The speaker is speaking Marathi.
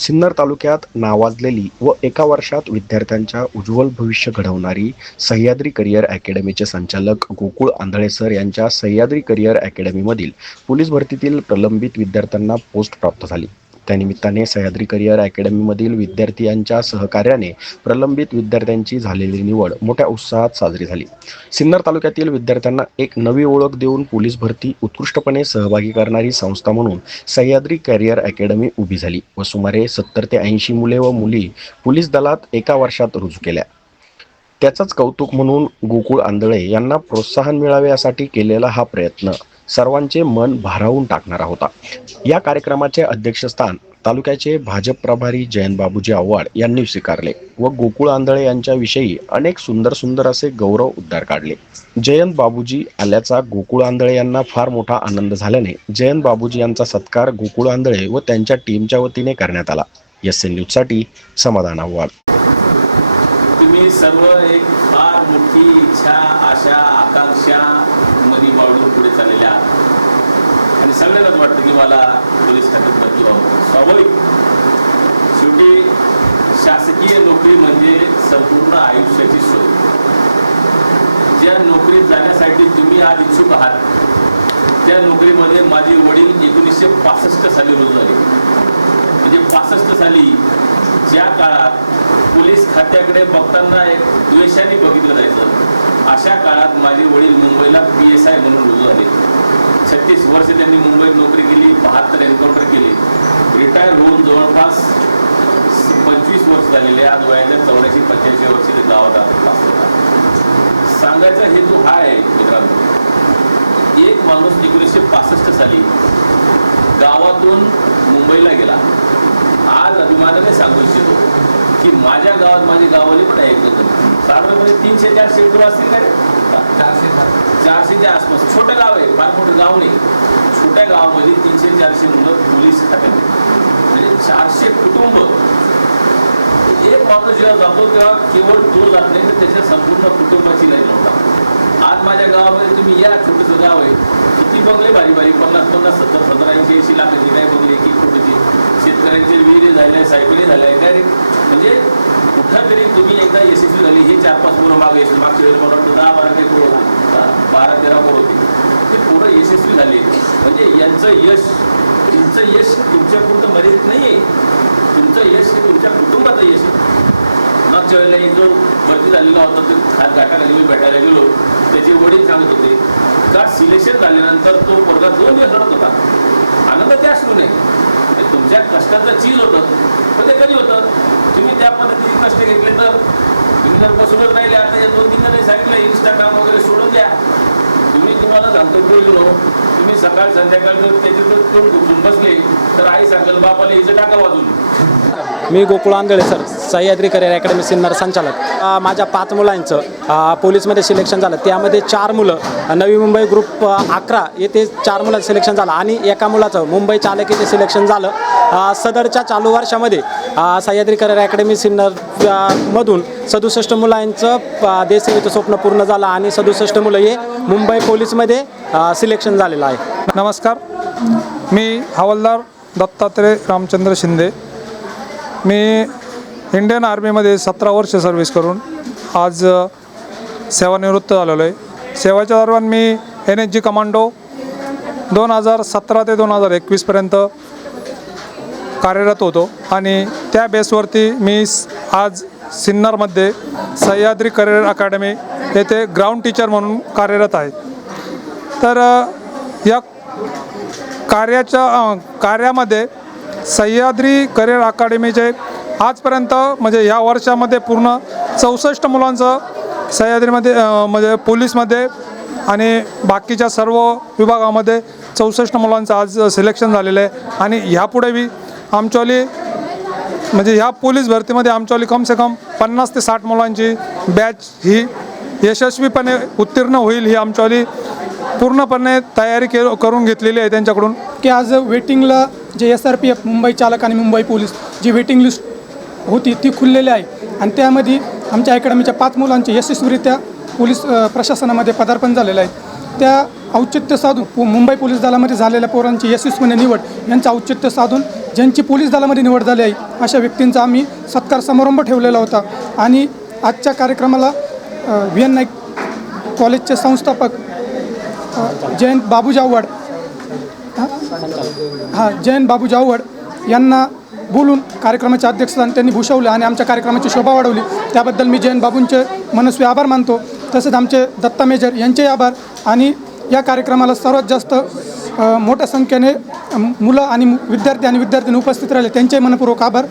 सिन्नर तालुक्यात नावाजलेली व एका वर्षात विद्यार्थ्यांच्या उज्ज्वल भविष्य घडवणारी सह्याद्री करिअर अकॅडमीचे संचालक गोकुळ आंधळे सर यांच्या सह्याद्री करिअर अकॅडमीमधील पोलीस भरतीतील प्रलंबित विद्यार्थ्यांना पोस्ट प्राप्त झाली. त्यानिमित्ताने सह्याद्री करिअर अकॅडमीमधील विद्यार्थ्यांच्या सहकार्याने प्रलंबित विद्यार्थ्यांची झालेली निवड मोठ्या उत्साहात साजरी झाली. सिन्नर तालुक्यातील विद्यार्थ्यांना एक नवी ओळख देऊन पोलीस भरती उत्कृष्टपणे सहभागी करणारी संस्था म्हणून सह्याद्री कॅरियर अकॅडमी उभी झाली व सुमारे सत्तर ते ऐंशी मुले व मुली पोलीस दलात एका वर्षात रुजू केल्या. त्याचंच कौतुक म्हणून गोकुळ आंधळे यांना प्रोत्साहन मिळावे यासाठी केलेला हा प्रयत्न सर्वांचे मन भारावून टाकणारा होता. या कार्यक्रमाचे अध्यक्षस्थान तालुक्याचे भाजप प्रभारी जयंत बाबूजी आव्हाड यांनी स्वीकारले व गोकुळ आंधळे यांच्याविषयी अनेक सुंदर सुंदर असे गौरव उद्गार काढले. जयंत बाबूजी आल्याचा गोकुळ आंधळे यांना फार मोठा आनंद झाल्याने जयंत बाबूजी यांचा सत्कार गोकुळ आंधळे व त्यांच्या टीमच्या वतीने करण्यात आला. एस एन न्यूजसाठी समाधान आव्हाड तुम्ही सर्व एक फार मोठी इच्छा आशा आकांक्षा मनी बाळगून पुढे चाललेल्या आहात आणि सगळ्यांनाच वाटतं की मला पोलीस खात्यात बदली व्हावं स्वाभाविक. शेवटी शासकीय नोकरी म्हणजे संपूर्ण आयुष्याची सोय. ज्या नोकरीत जाण्यासाठी तुम्ही आज इच्छुक आहात त्या नोकरीमध्ये माझे वडील एकोणीसशे पासष्ट साली रुजू झाले. म्हणजे पासष्ट साली ज्या काळात पोलीस खात्याकडे बघताना एक द्वेषाने बघितलं जायचं अशा काळात माझे वडील मुंबईला पी एस आय म्हणून रुजू झाले. छत्तीस वर्ष त्यांनी मुंबईत नोकरी केली बहात्तर एन्काउंटर केले. रिटायर होऊन जवळपास पंचवीस वर्ष झालेले आज वयाच्या चौऱ्याऐंशी पंच्याऐंशी वर्ष ते गावात सांगायचा हेतू हा आहे मित्रांनो. एक माणूस एकोणीसशे पासष्ट साली गावातून मुंबईला गेला. आज अभिमानाने सांगू इच्छितो. की माझ्या गावात माझी गाववाली पण एकदम साधारणपणे तीनशे चारशे कुटुंब असतील का रे? चारशेच्या आसपास. छोटं गाव आहे फार मोठं गाव नाही. छोट्या गावामध्ये तीनशे चारशे मुलं पोलीस खात्यात म्हणजे चारशे कुटुंब. एक माणूस जेव्हा जातो तेव्हा केवळ तो जात नाही तर त्याच्या संपूर्ण कुटुंबाची लाईन होता. आज माझ्या गावामध्ये तुम्ही या छोटंसं गाव आहे. किती बंगले भारी भारी पन्नास पन्नास सत्तर सत्तर ऐंशी ऐंशी लाखाची काय बंगले की छोटीची शेतकऱ्यांचे विहिरी झाल्या सायकली झाल्या डायरेक्ट म्हणजे कुठंतरी तुम्ही एकदा यशस्वी झाली हे चार पाच पोरं मागे येतील. मागच्या वेळेला मला वाटतं दहा बारा ते पोरं बारा तेरा पोरं होती. ते पोरं यशस्वी झाले. म्हणजे यांचं यश तुमचं यश तुमच्या पुरतं मर्यादित नाही आहे तुमचं यश हे तुमच्या कुटुंबाचं यश मागच्या वेळेला एक जो भरती झालेला होता तो खात घाटाखाली मी भेटायला गेलो. त्याचे वडील सांगत होते का सिलेक्शन झाल्यानंतर तो पोरगा दोन दिवस रडत होता. आनंद त्या असू नये. तुमच्या कष्टाचं चीज होतं पण ते कधी होतं? तुम्ही त्या पद्धतीने कष्ट घेतले तर तुम्ही जर बसूनच राहिले. आता या दोन तीन जणी सांगितलं इंस्टाग्राम वगैरे सोडून द्या. तुम्ही तुम्हाला सांगतो बोललो तुम्ही सकाळ संध्याकाळ जर त्याचे कोण घुसून बसले तर आई सांगेल बापाला हिचं टाका वाजून. मी Gokul Andhale sir. Sahyadri career academy Sinnar संचालक. माझ्या पाच मुलांचं पोलीसमध्ये सिलेक्शन झालं. त्यामध्ये चार मुलं नवी मुंबई ग्रुप अकरा येथे चार मुलांचं सिलेक्शन झालं. आणि एका मुलाचं मुंबई चालक येथे सिलेक्शन झालं. सदरच्या चालू वर्षामध्ये सह्याद्री करिअर अकॅडमी सिन्नर मधून सदुसष्ट मुलांचं देशसेवेचं स्वप्न पूर्ण झालं आणि सदुसष्ट मुलं हे मुंबई पोलीसमध्ये सिलेक्शन झालेलं आहे. नमस्कार. मी हवालदार दत्तात्रय रामचंद्र शिंदे. मी इंडियन आर्मीमध्ये सतरा वर्ष सर्व्हिस करून आज सेवानिवृत्त झालेलो आहे. सेवाच्या दरम्यान मी एन एच जी कमांडो दोन हजार सतरा ते दोन हजार एकवीसपर्यंत कार्यरत होतो आणि त्या बेसवरती मी आज सिन्नरमध्ये सह्याद्री करिअर अकॅडमी येथे ग्राउंड टीचर म्हणून कार्यरत आहे. तर या कार्याच्या कार्यामध्ये सह्याद्री करिअर अकादमीचे आजपर्यंत म्हणजे या वर्षामध्ये पूर्ण चौसष्ट मुलांचं सह्याद्रीमध्ये म्हणजे पोलीसमध्ये आणि बाकीच्या सर्व विभागामध्ये चौसष्ट मुलांचं आज सिलेक्शन झालेलं आहे. आणि ह्यापुढे बी आमच्यावाली म्हणजे ह्या पोलीस भरतीमध्ये आमच्यावाली कमसे कम पन्नास ते साठ मुलांची बॅच ही यशस्वीपणे उत्तीर्ण होईल ही आमच्यावाली पूर्णपणे तयारी के करून घेतलेली आहे त्यांच्याकडून. की आज वेटिंगला जे S R P F Mumbai चालक आणि मुंबई पोलीस जी वेटिंग लिस्ट होती ती खुललेली आहे. आणि त्यामध्ये आमच्या अकॅडमीच्या पाच मुलांचे यशस्वीरित्या पोलीस प्रशासनामध्ये पदार्पण झालेलं आहे. त्या औचित्य साधून पु- मुंबई पोलीस दलामध्ये झालेल्या पोरांची यशस्वीने निवड यांचं औचित्य साधून ज्यांची पोलीस दलामध्ये निवड झाली आहे अशा व्यक्तींचा आम्ही सत्कार समारंभ ठेवलेला होता. आणि आजच्या कार्यक्रमाला व्ही एन नाईक कॉलेजचे संस्थापक जयंत बाबू जावड हां जैन बाबू जावड यांना बोलून कार्यक्रमाचे अध्यक्षस्थान त्यांनी भूषवले आणि आमच्या कार्यक्रमाची शोभा वाढवली. त्याबद्दल मी जैन बाबूंचे मनस्वी आभार मानतो. तसेच आमचे दत्ता मेजर यांचेही आभार. आणि या कार्यक्रमाला सर्वात जास्त मोठ्या संख्येने मुलं आणि विद्यार्थी आणि विद्यार्थ्यांनी उपस्थित राहिले. त्यांचेही मनपूर्वक आभार.